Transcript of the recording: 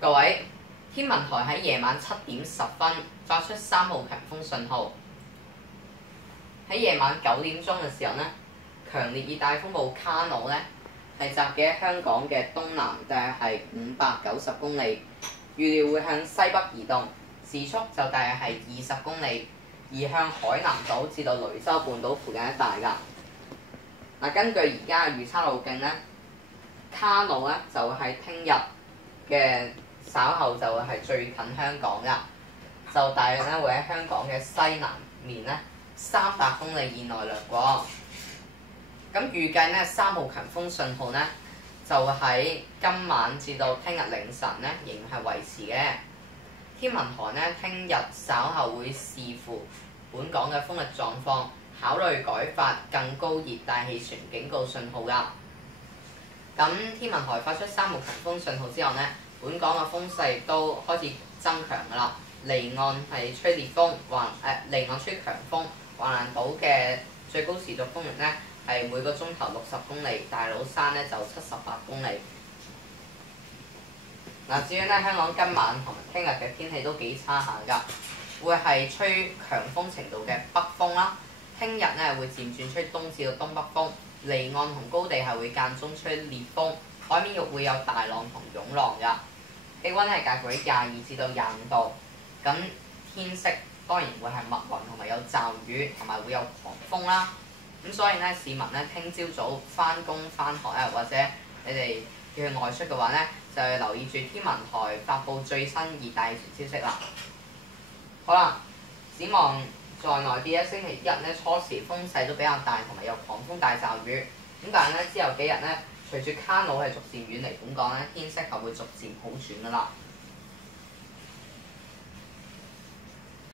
各位，天文台喺夜晚7點10分發出3號強風信號。喺夜晚9點鐘嘅時候呢，強烈熱帶風暴卡努呢係集結喺香港嘅東南，大約係590公里，預料會向西北移動，時速就大約係20公里，移向海南島至到雷州半島附近一帶㗎。根據而家嘅預測路徑呢，卡努呢就係聽日嘅稍後就會係最近香港㗎，就大約咧會喺香港嘅西南面咧300公里以內掠過。咁預計咧3號強風信號咧就喺今晚至到聽日凌晨咧仍然係維持嘅。天文台咧聽日稍後會視乎本港嘅風力狀況，考慮改發更高熱帶氣旋警告信號㗎。咁天文台發出3號強風信號之後呢，本港嘅風勢亦都開始增強㗎啦。離岸係吹烈風，離岸吹強風，橫瀾島嘅最高持續風力呢係每個鐘頭60公里，大老山呢就78公里。至於香港今晚同埋聽日嘅天氣都幾差下㗎，會係吹強風程度嘅北風啦。聽日呢會漸轉吹東至到東北風，離岸同高地係會間中吹烈風，海面亦會有大浪同湧浪㗎。氣温係介乎喺22至到25度，咁天色當然會係密雲同埋有驟雨，同埋會有狂風啦。咁所以呢，市民呢聽朝早返工返學啊，或者你哋要去外出嘅話呢，就要留意住天文台發布最新熱帶氣旋消息啦。好啦，展望再耐啲咧，星期一呢初時風勢都比較大，同埋有狂風大驟雨。咁但係呢，之後幾日呢，隨住卡努係逐漸遠離本港呢，天色係會逐漸好轉㗎啦。